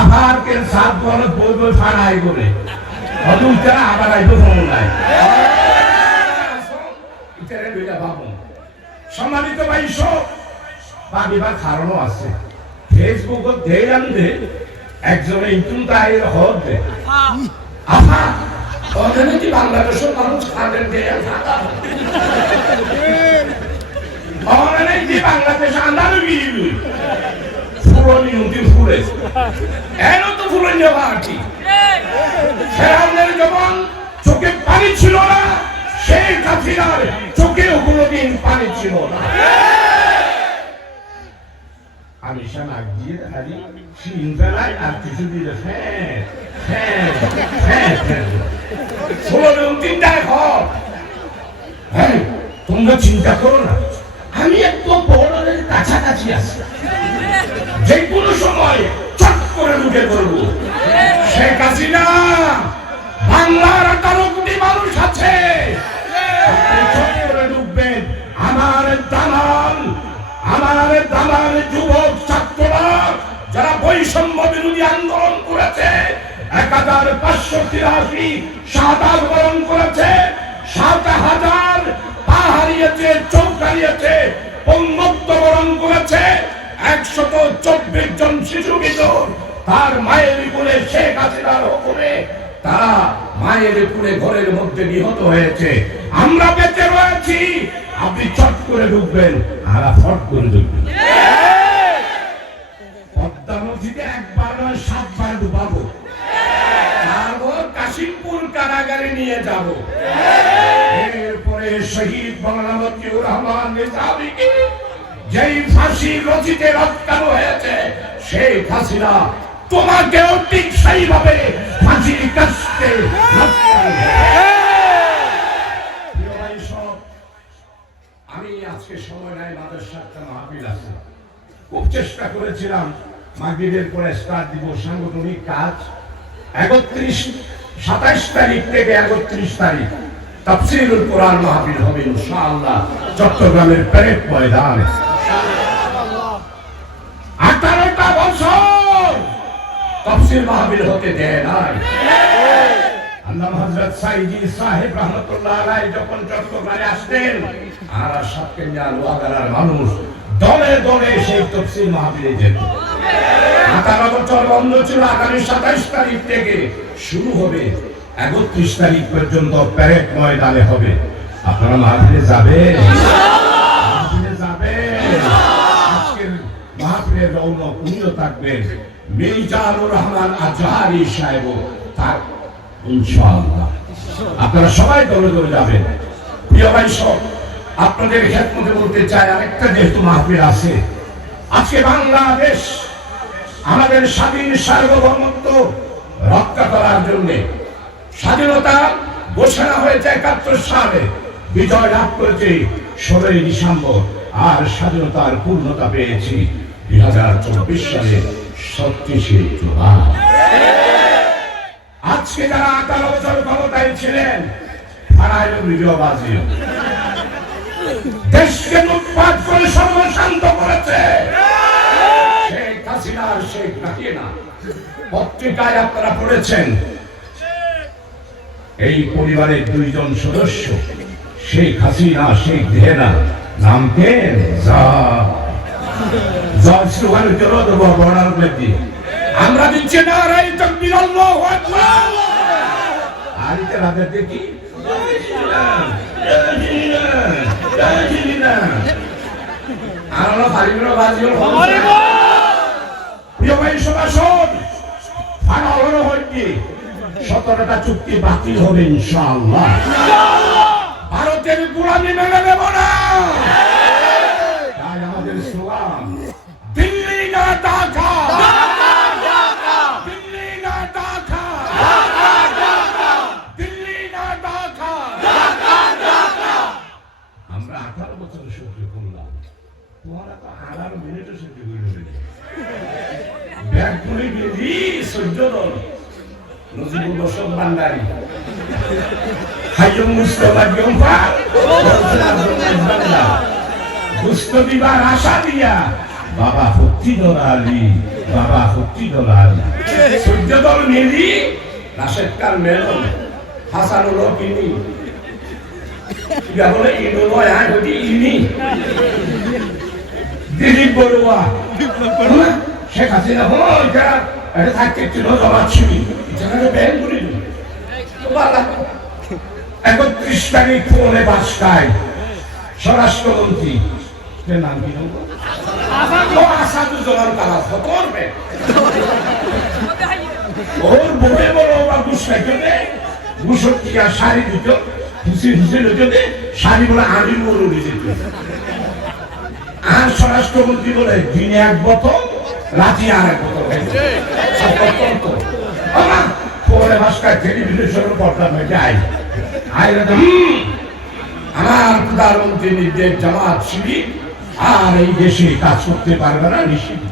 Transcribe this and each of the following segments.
আবার কে সাত বড় বই বই ফাড়াই করে অদুলটা আবার আইতো ফোন নাই ইতারে দুইটা বাবু সম্মানিত ভাইস ভাবিবার কারণও আছে ফেসবুকত দেইলাম যে একজনে ইন্টুন তাইর হদ দে আহা ওখানে কি বাংলাদেশের মানুষ খাদের দেয়া থাকা ওখানে কি বাংলাদেশ আন্দারে গিয়ে ফুলনি উঠি ফুলে এন তো ফুলনি বাকি ফেরাউনের যখন চোখে পানি ছিল না সেই কাফিরার চোখেও কোনোদিন পানি ছিল না আমি সামনে গিয়ে খালি সিনবেলায় আর কিছু দিলে তিনটায় ঘর হ্যাঁ তোমরা চিন্তা করো না আমি একটু বর্ডারের কাছাকাছি আছি যে কোনো সময় চট করে ঢুকে পড়বো শেখ হাসিনা বাংলার 18 কোটি মানুষ আছে চট করে ঢুকবেন আমার দালাল যুবক ছাত্ররা যারা বৈষম্য বিরোধী আন্দোলন করেছে 1583 শাহাদাত বরণ করেছে 7000 পা হারিয়েছে চোখ হারিয়েছে পঙ্গুত্ব বরণ করেছে 124 জন শিশু কিশোর তার মায়ের কোলে শেখ হাসিনার হুকুমে তারা মায়ের কোলে ঘরের মধ্যে নিহত হয়েছে আমরা বেঁচে রয়েছি আপনি চট করে ঢুকবেন আর ফট করে ঢুকবেন পদ্মা নদীতে একবার নয় 7 বার ডুবাবো তারপর কাশিমপুর কারাগারে নিয়ে যাব এরপরে শহীদ বাংলা মতিউর রহমান নিজামীকে যেই ফাঁসি রচিতে রক্তানো হয়েছে সেই ফাঁসিরা তোমাকেও ঠিক সেইভাবে ফাঁসির কাস্তে আমি আজকে সময় নাই মাদ্রাসার মাহফিল আছে খুব চেষ্টা করেছিলাম মাগরিবের পরে স্টার্ট দিব সাংগঠনিক কাজ 27 তারিখ থেকে 31 তারিখ তাফসীরুল কোরআন মাহফিল হবে ইনশাআল্লাহ চট্টগ্রামের প্যারেড ময়দানে 18টা বছর তাফসীর মাহফিল হতে দেয় নাই আল্লামা হযরত সাইদি সাহেব রাহমাতুল্লাহ আলাইহি যখন চট্টগ্রামে আসতেন আর সাতকেন্দ্রা লোহাগাড়ার মানুষ দলে দলে সেই তাফসীর মাহফিলে যেত 18 বছর বন্ধ ছিল আগামী 27 তারিখ থেকে শুরু হবে 31 তারিখ পর্যন্ত প্যারেড ময়দানে হবে আপনারা মাহফিলে যাবেন আজকের মাহফিলের রৌনক উনিও থাকবেন মিজানুর রহমান আজহারি সাহেব তার ইনশাআল্লাহ আপনারা সবাই দলে দলে যাবেন প্রিয় ভাই সব আপনাদের খেদমতে বলতে চাই আরেকটা যেহেতু মাহফিল আছে আজকে বাংলাদেশ আমাদের স্বাধীন সার্বভৌমত্ব রক্ষা করার জন্য স্বাধীনতা ঘোষণা হয়েছে 71 সালে বিজয় লাভ করেছে 16 ডিসেম্বর আর স্বাধীনতার পূর্ণতা পেয়েছি 2024 সালে 37 জুলাই আজকে যারা 18 বছর ক্ষমতায় ছিলেন হারাইল বিজয়বাজি দেশকে লুটপাট করে সর্বশান্ত করেছে শেখ হাসিনার শেখ হাসিনা পত্রিকায় আপনারা পড়েছেন এই পরিবারের 2 জন সদস্য শেখ হাসিনা শেখ দেনা নাম কে স্লোগানের জন্য তো বর্ণার মধ্যে আমরা দিচ্ছি না রাই তাকবীর আল্লাহু আকবার আর এটা রাতের দেখি আল্লাহ পারিগুলো বাজিও প্রিয় ভাই সমাসন ফানালন হইছে 17টা চুক্তি বাতিল হবে ইনশাআল্লাহ ভারতের গোলামি মেনে নেব না তাই আমাদের স্লোগান দিল্লি না ঢাকা দিল্লি না ঢাকা দিল্লি না ঢাকা আমরা 18 বছর সহ্য করলাম তোমরা তো 18 মিনিটও সহ্য করবে ব্যাগ করে বেরি সহ্য করো নজিবুল হোসেন ভান্ডারী হাইয়ুম মুস্তাফা জম্পার বাংলা গুস্ত দিবার আশা দিয়া বাবা ফকির আলী বাবা হচ্ছি দলাল সূর্য দল মিলি রাশেদ কার মেলন হাসানুল কিনি বলে ইনো নয় হচ্ছে ইনি দিলীপ বড়ুয়া শেখ হাসিনা হলো এটা থাকতে ছিল জমাচ্ছিবি ব্যাংক করি 31 তারিখ পৌনে 5টায় স্বরাষ্ট্রমন্ত্রী নাম কি আসাদুজ্জামান তারা করবে ওর বলে বলো বা গুসাইতে গুসটিকা শাড়ি দিত হুসেন হইতে শাড়ি বলে আমি বলে দিত আর স্বরাষ্ট্রমন্ত্রী বলে দিনে এক বোতল রাতে আর এক বোতল পরে 5টায় টেলিভিশনের পর্দা হয়ে যায় আমার প্রধানমন্ত্রী নির্দেশ জামাত শিবির আর এই দেশে কাজ করতে পারবে না নিষিদ্ধ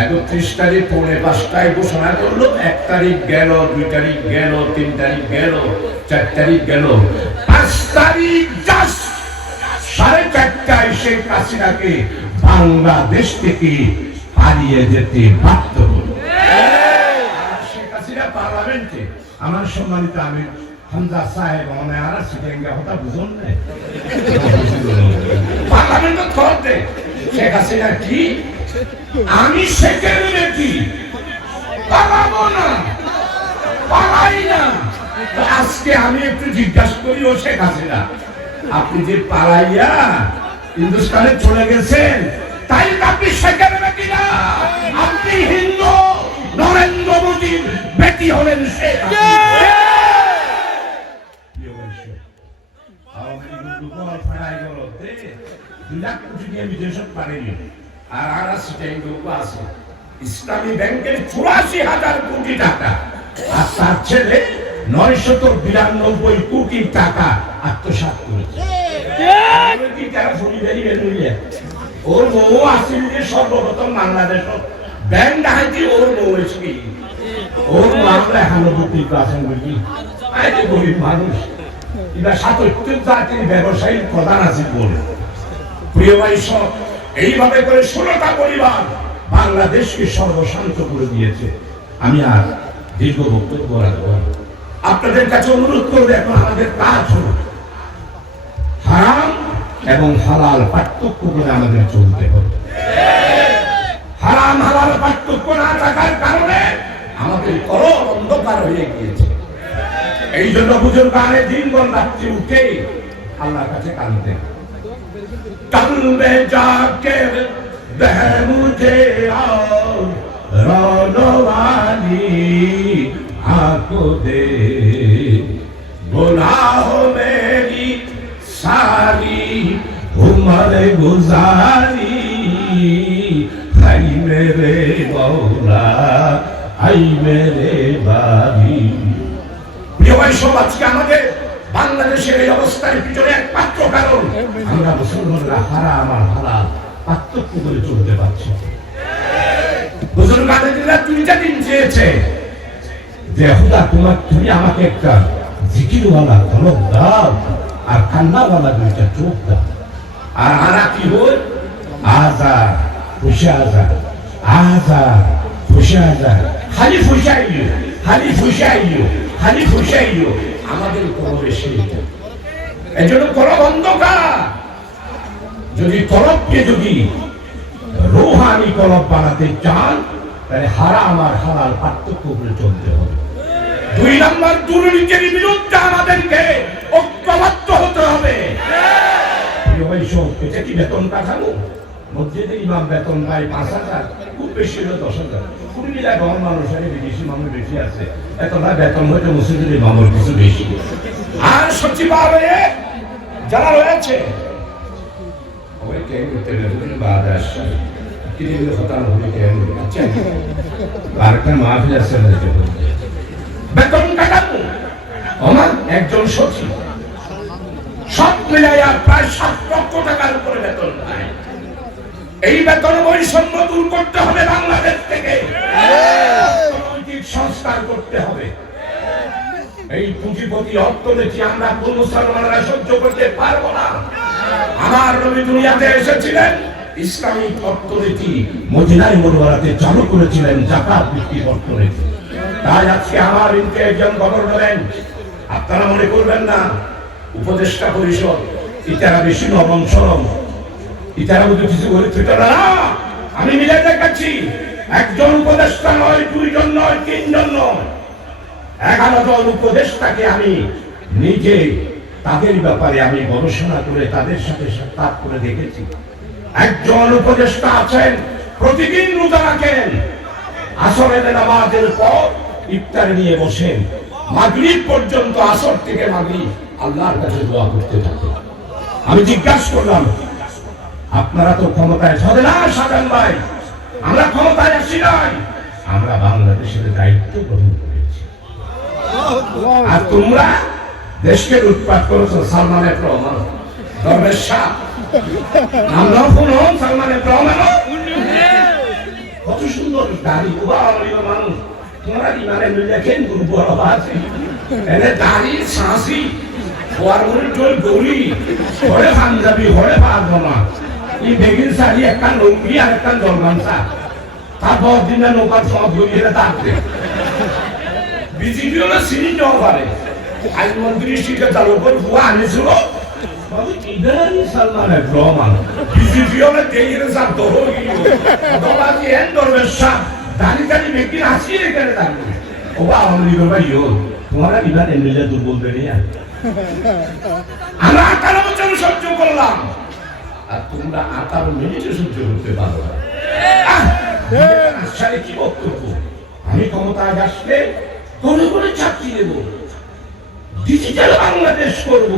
31 তারিখ পৌনে 5টায় ঘোষণা করলো 1 তারিখ গেল 2 তারিখ গেল 3 তারিখ গেল 4 তারিখ গেল 5 তারিখ জাস্ট 4:30টায় শেখ হাসিনাকে বাংলাদেশ থেকে পালিয়ে যেতে বাধ্য হলো শেখ হাসিনা পার্লামেন্টে আমার সম্মানিত আমি হামজা সাহেব মনে আর সিটেঙ্গা হতা বুঝুন না পার্লামেন্ট করতে শেখ হাসিনা কি আমি সেকেন্ডে কি পালাবো না পালাই না আজকে আমি একটু জিজ্ঞাসা করি ও শেখ হাসিনা আপনি যে পালাইয়া হিন্দুস্তানে চলে গেছেন তাই আপনি সেকেন্ডে কি না আপনি হিন্দু নরেন্দ্র মোদীর বেটি হলেন শেখ ইসলামী ব্যাংকের 84,000 কোটি টাকা আর তার ছেলে 992 কোটি টাকা আত্মসাৎ করেছে ওর বউ আসেন যে সর্বপ্রথম বাংলাদেশ ব্যাংক ডাকাতি ওর বউ এসে ওর মামলা এখনো বুদ্ধিত আছেন বলি গরিব মানুষ এটা ৭৭ জাতির ব্যবসায়ী প্রধান আছে বলে প্রিয় ভাই সব এইভাবে করে 16টা পরিবার বাংলাদেশকে সর্বশান্ত করে দিয়েছে আমি আর দীর্ঘ বক্তব্য রাখবো আপনাদের কাছে অনুরোধ করবো এখন আমাদের কাজ হলো হারাম এবং হালাল পার্থক্য করে আমাদের চলতে হবে হারাম হালাল পার্থক্য না থাকার কারণে আমাদের কলম অন্ধকার হয়ে গিয়েছে এই জন্য বুঝুন কানে দিনগণ রাত্রি উঠে আল্লাহর কাছে কাঁদতে কালবে যাকে দেহ মুঝে রনওয়ালি आंखो दे गुनाह मेरी सारी उम्र गुजारी हाय मेरे मौला हाय मेरे बारी প্রিয় ভাই সব আজকে আমাদের বাংলাদেশের এই অবস্থার পিছনে একমাত্র কারণ আমরা মুসলমানরা হারাম আর হালাল পার্থক্য করে চলতে পারছি বুজুর্গ আলেমরা 3টা দিন চেয়েছে যে খোদা তুমি আমাকে একটা জিকিরওয়ালা কলম দাও আর কান্নাওয়ালা 2টা চোখ দাও আর আরা কি হয় আজাদ খুশি আজাদ আজাদ খুশি আজাদ খালি ফুসাইও খালি ফুসাইও খালি ফুসাইও আমাদের কলবে সেইটা এই জন্য কলব অন্ধকার যদি কলবকে যদি রূহানি কলব বানাতে চান তাহলে হারাম আর হালাল পার্থক্য করে চলতে হবে 2 নম্বর দুর্নীতির বিরুদ্ধে আমাদেরকে ঐক্যবদ্ধ হতে হবে এটা কি বেতন কাঠামো মসজিদে ইমাম বেতন পায় 5,000 খুব বেশি হলো 10,000 কুড়িলায় গণ মানুষের বিদেশি মানুষ বেশি আছে এতটা বেতন হয়তো মসজিদের ইমামের কিছু বেশি আর সচিবালয়ে যারা রয়েছে ওই কেন্দ্র টেলিভিশন বাদ আসছে কিভাবে হতাম হলে কেন্দ্র আচ্ছা বারটা মাহফিল আছে বেতন কাটাবো আমার একজন সচিব সব মিলাইয়া প্রায় 7 লক্ষ টাকার উপরে বেতন পায় এই বেতন বৈষম্য দূর করতে হবে বাংলাদেশ থেকে অর্থনৈতিক সংস্কার করতে হবে এই পুঁজিপতি অর্থনীতি আমরা কোন মুসলমানরা সহ্য করতে পারবো না আমার নবী দুনিয়াতে এসেছিলেন ইসলামিক অর্থনীতি মদিনায় মুনাওয়ারাতে চালু করেছিলেন যাকাত ভিত্তিক অর্থনীতি। তাই আজকে আমার ইনকে একজন গভর্নরের, আপনারা মনে করবেন না উপদেষ্টা পরিষদ ইতারা বেশি নরম সরম, ইতারা বুঝে কিছু করে না। আমি মিলে দেখাচ্ছি, একজন উপদেষ্টা নয়, দুইজন নয়, তিনজন নয়, 11 জন উপদেষ্টাকে আমি নিজে তাদের ব্যাপারে আমি গবেষণা করে তাদের সাথে সাক্ষাৎ করে দেখেছি। একজন উপদেষ্টা আছেন প্রতিদিন রোজা রাখেন, আসরের নামাজের পর ইফতার নিয়ে বসেন, মাগরিব পর্যন্ত, আসর থেকে মাগরিব আল্লাহর কাছে দোয়া করতে থাকে। আমি জিজ্ঞাসা করলাম, আপনারা তো ক্ষমতায় ধরে না সাজান ভাই, আমরা ক্ষমতায় আসি নাই, আমরা বাংলাদেশের দায়িত্ব গ্রহণ করেছি, আর তোমরা দেশকে লুটপাট করেছো। সালমানের রহমান দরবেশ শাহ নাম নাও শুনো, সালমানের রহমান কত সুন্দর দাড়ি, মানুষ তোমরা ইমানে দেখেন দুর্বল আছে এনে দাড়ি ছাঁসি হওয়ার মনে টোল গৌরী ঘরে পাঞ্জাবি ঘরে পারবনা এই বেগিন শাড়ি একটা লুঙ্গি আর একটা জলগামছা, তারপর দিনে নৌকার সব গিয়ে থাকবে। বিজেপি হলে চিনি নেওয়া পারে, আইনমন্ত্রী শিখে তার উপর ভুয়া আনিছিল সালমানের রহমান, বিজেপি হলে দেখিয়ে সার দলাজি এন দরবেশ শাহ দাঁড়ি দাঁড়ি ব্যক্তি আসিয়ে এখানে থাকবে। ও আওয়ামী লীগের ভাই তোমরা বিধান এমএলএ দুর্বল বেরিয়ে আমরা 18 বছর সহ্য করলাম, আর তোমরা 18 মিনিটে সহ্য করতে পারো না। কি বক্তব্য, আমি ক্ষমতায় আসলে কোন করে চাকরি দেব, ডিজিটাল বাংলাদেশ করব,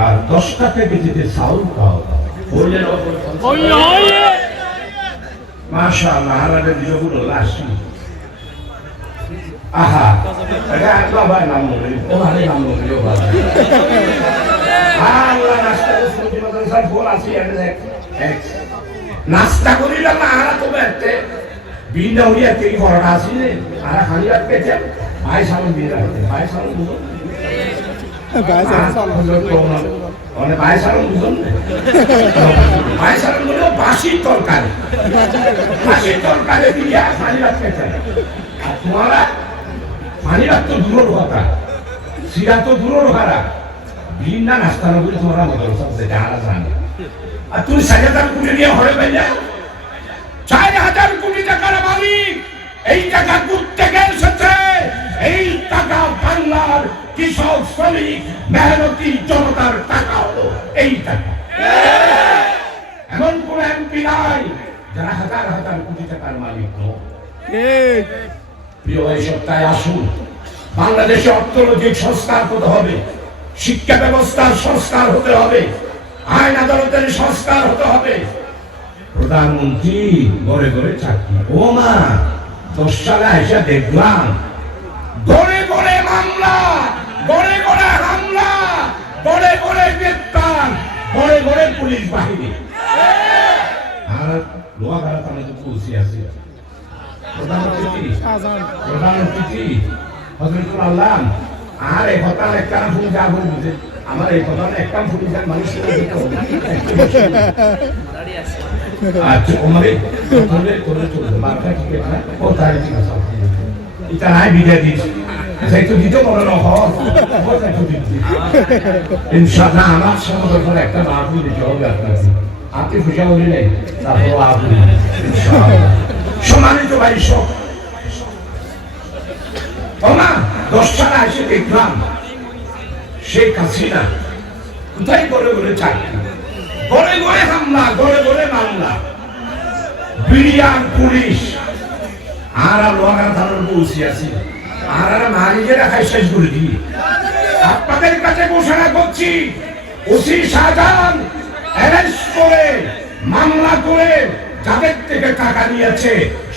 আর 10 টাকা কেজিতে চাউল খাও বললেন মাশাআল্লাহ। হারারে দিলগুলো লাসি আহা এটা বাবার নাম বলে ওখানে নাম বলে বাবা আল্লাহ নাস্তা করে মতন সব বল আছে এক নাস্তা করিলাম না আরা তো বেতে বিনা হইয়া তেই করটা আসিলে আরা খালি রাখতে ভাই সামনে দিয়ে রাখতে ভাই সামনে বুঝো ভাই সামনে অনেক ভাই সামনে বুঝো ভাই সামনে বলে বাসি তরকারি, বাসি তরকারি দিয়া খালি রাখতে আর তোমারা পানি রাখতো দূরের কথা, সিরা তো দূরের ভাড়া, বিনা নাস্তা না বলে তোমরা মদর সবচেয়ে জানা জানে। আর তুমি 4,000 কোটি নিয়ে হরে পাইলে 4,000 কোটি টাকার মালিক, এই টাকা কোত্থেকে এসেছে? এই টাকা বাংলার কৃষক, শ্রমিক, মেহনতি জনতার টাকা হলো এই টাকা। এমন কোন এমপি নাই যারা 1,000 কোটি টাকার মালিক নয়। প্রিয় এই সপ্তাহে আসুন, বাংলাদেশে অর্থনৈতিক সংস্কার করতে হবে, শিক্ষা ব্যবস্থার সংস্কার হতে হবে, আইন আদালতের সংস্কার হতে হবে। প্রধানমন্ত্রী ঘরে ঘরে চাকরি, ও মা 10 সালে এসে দেখলাম ঘরে ঘরে মামলা, ঘরে ঘরে হামলা, ঘরে ঘরে গ্রেপ্তার, ঘরে ঘরে পুলিশ বাহিনী। আর লোহাগাড়া থানায় তো পৌঁছে আছে প্রধানমন্ত্রী হযরতুল আল্লাহ আর এই কথা একটা ফুল যা বলছে আমার এই কথা একটা ফুল যা মানুষ আচ্ছা ওমারে করে করে চলবে মাথা ঠিক আছে ও তাই ঠিক আছে এটা নাই বিদায় দিছি সেই তো দিতে বলো না ইনশাআল্লাহ আমার সমাধান একটা মাহফিল দিতে হবে আপনাকে, আপনি খুশি হলে নেই তারপর আপনি ইনশাআল্লাহ। সম্মানিত ভাই সব ওমা 10 সালে এসে দেখলাম শেখ হাসিনা কোথায় ঘরে ঘরে চাকরি, ঘরে ঘরে হামলা, ঘরে ঘরে মামলা, বিডিআর পুলিশ। আর লোহাগাড়া থানার পৌঁছে আছি, আর মারিয়ে রাখাই শেষ করে দিই। আপনাদের কাছে ঘোষণা করছি, ওসি শাহজাহান অ্যারেস্ট করে মামলা করে যাদের থেকে টাকা নিয়েছে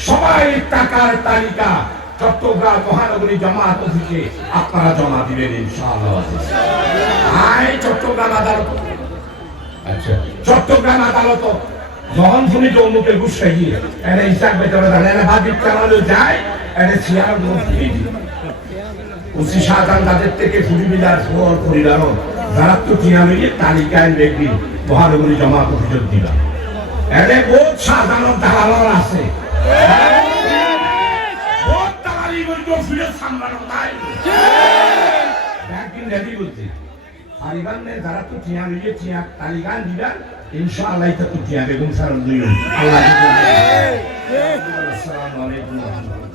সবাই টাকার তালিকা চট্টগ্রাম মহানগরী জামাত অফিসে আপনারা জমা দিবেন ইনশাআল্লাহ। চট্টগ্রাম আদালত, আচ্ছা চট্টগ্রাম আদালত যখন শুনি জম্মুকে গুছাই গিয়ে এনে হিসাব বেতনে জানে না বাদিক চালানো যায় এনে চেয়ার ওসি শাহজাহান তাদের থেকে 20 মিলিয়ন পরিবারও যারা তো টিয়া মিলিয়ে তালিকায় দেখবি মহানগরী জমাত অভিযোগ দিলাম এনে বহুত সাধারণ দালাল আছে বহুত দালালি করতে ফিরে সামলানো নাই একদিন রেডি করতে আরিবানে যারা তো টিয়া মিলিয়ে টিয়া তালিকায় দিবেন ইনশাআল্লাহ তো টিয়া বেগম স্যার দুই আল্লাহ আসসালামু আলাইকুম